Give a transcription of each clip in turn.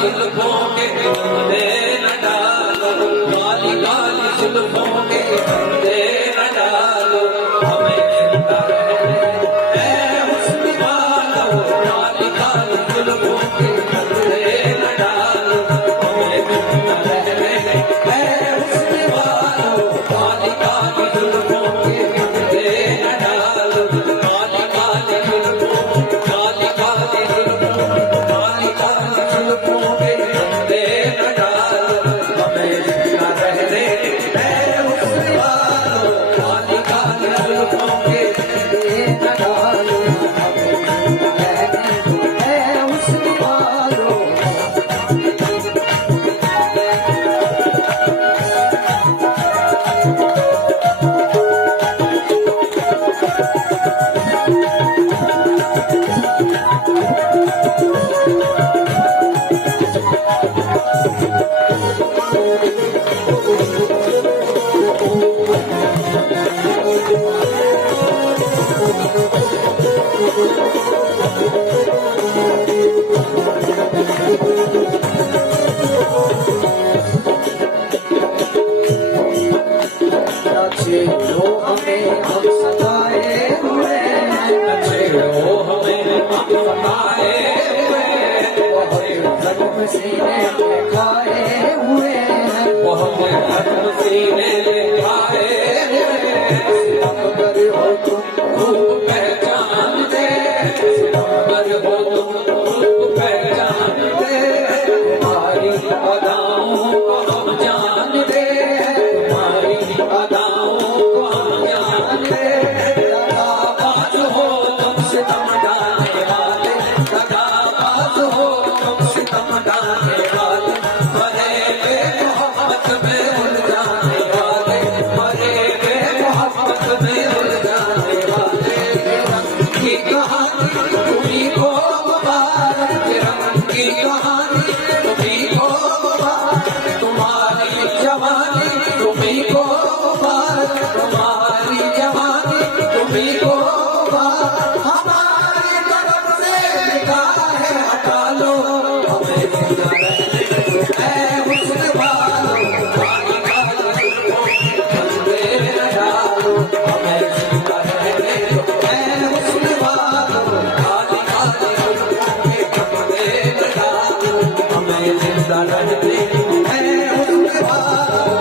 जुल्फों के फंदे न डालो, काली काली जुल्फों के फंदे न डालो, हमें जिंदा रहने ऐ हुस्न वालो, काली काली जुल्फों के फंदे न डालो, हमें जिंदा रहने ऐ हुस्न वालो, काली काली जुल्फों के फंदे न डालो, काली काली जुल्फों, काली काली जुल्फों, काली काली जुल्फों के फंदे न डालो, हमें जिंदा रहने ऐ हुस्न वालो, काली काली जुल्फों के फंदे न डालो, हमें जिंदा रहने ऐ हुस्न वालो। छेड़ो हमें हम सताए हुए हैं, छेड़ो हमें हम सताए हुए हैं, बहुत जख्म सीने में खाए हुए हैं, बहुत जख्म सीने में खाए हुए हैं, सितमगर हो तुम खूब पहचानते, सितमगर हो तुम खूब पहचानते, तुम्हारी अदाओं को हम जानते हैं, तुम्हारी अदाओं को हम जानते हैं, दगाबाज हो तुम सितम डालने वाले, दगाबाज हो तुम सितम डालने वाले, मरे बेमोहब्बत में उलझाने वाले, मरे बेमोहब्बत में उलझाने वाले, रंग की कहानी तुम्हीं को मुबारक, रंग की कहानी तुम्हीं को मुबारक, तुम्हारी जवानी तुम्हीं को मुबारक, तुम्हारी जवानी तुम्हीं को मुबारक, हमारी तरफ से निगाहें हटा लो, हमें जिंदा रहने ऐ हुस्न वालो, काली काली जुल्फों के फंदे न डालो, हमें जिंदा रहने ऐ हुस्न वालो, काली काली जुल्फों के फंदे न डालो, हमें जिंदा रहने ऐ हुस्न वालो।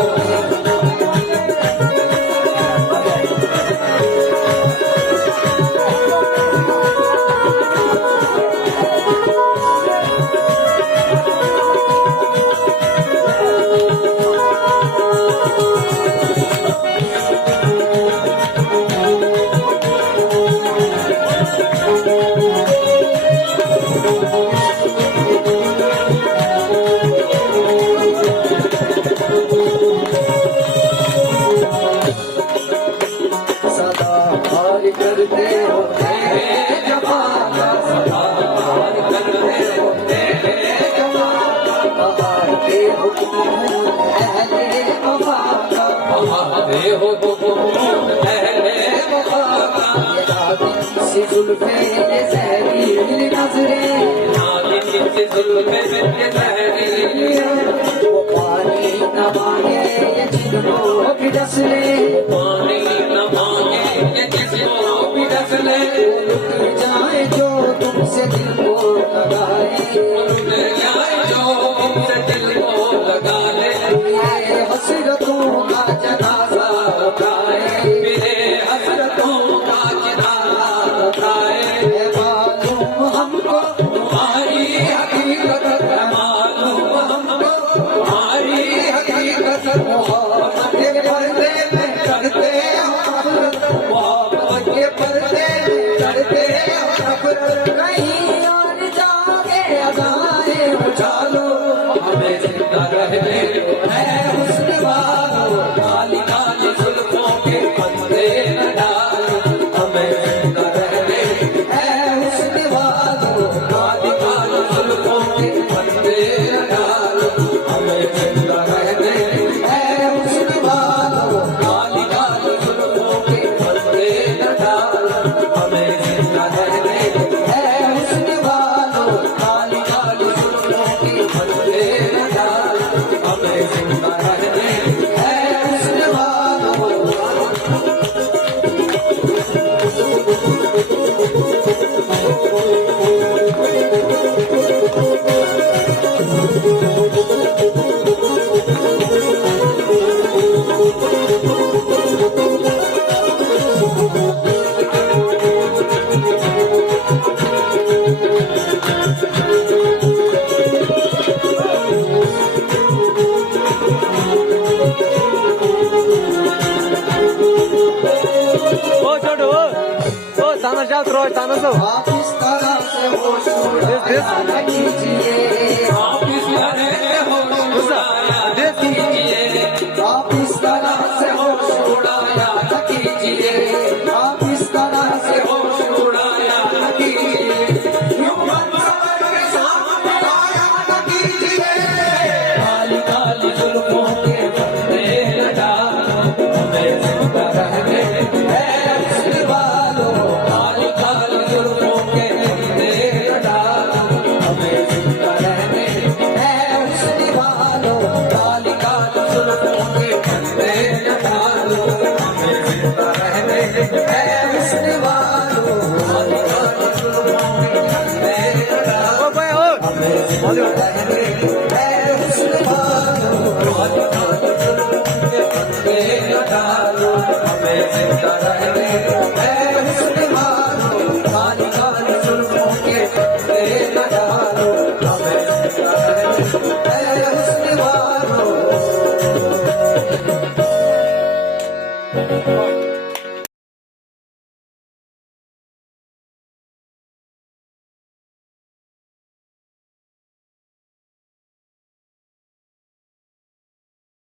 सदा हार करते हो तेरे जमाना, सदा हार करते हो तेरे जमाना, बहार दे हो तुम अहले वफा का, बहार दे हो तुम अहले वफा का, नागिन सी जुल्फे ये जहरीली नजरें, नागिन सी जुल्फे ये जहरीली, वो पानी न मांगे ये जिगरों की डसले, पानी न मांगे ये जिगरों की डसले, लुट जाए जो तुमसे दिल को लगाए, लुट जाए जो तुमसे दिल को लगा ले, ये हसरतों का जनाजा उठाए, मेरे हसरतों का जनाजा उठाए, है मालूम हमको तुम्हारी हकीकत, है मालूम हमको तुम्हारी हकीकत, मोहब्बत के पर्दे में चढ़ते हो, मोहब्बत के पर्दे में चढ़ते हो, कहीं और जाके अदाएं उठा लो, हमें जिंदा रहने ऐ हुस्न वालो, काली काली जुल्फों के फंदे न डालो, हमें जिंदा रहने ऐ हुस्न वालो, काली काली जुल्फों के फंदे न डालो, हमें जिंदा रहने ऐ हुस्न वालो, काली काली जुल्फों के फंदे न डालो, हमें जिंदा रहने ऐ हुस्न वालो, काली काली जुल्फों के फंदे जाओ त्रोज तानो सो आप इस तरह से होश उड़ाया न कीजिए आप इस तरह से होश उड़ाया न कीजिए आप इस तरह से होश उड़ाया न कीजिए यूं मनसवर के सामने आया न कीजिए काली काली जुल्फों के पर्दे लगा हमें जिंदा रहने है हुस्न वालों काली काली जुल्फों के पर्दे लगा हमें जिंदा रहने है हुस्न वालों काली काली जुल्फों के पर्दे लगा हमें जिंदा रहने है हुस्न वालों काली काली जुल्फों के पर्दे लगा ओ भाई ओ हमें जिंदा रहने है हुस्न वालों काली काली जुल्फों के पर्दे लगा हमें जिंदा रहने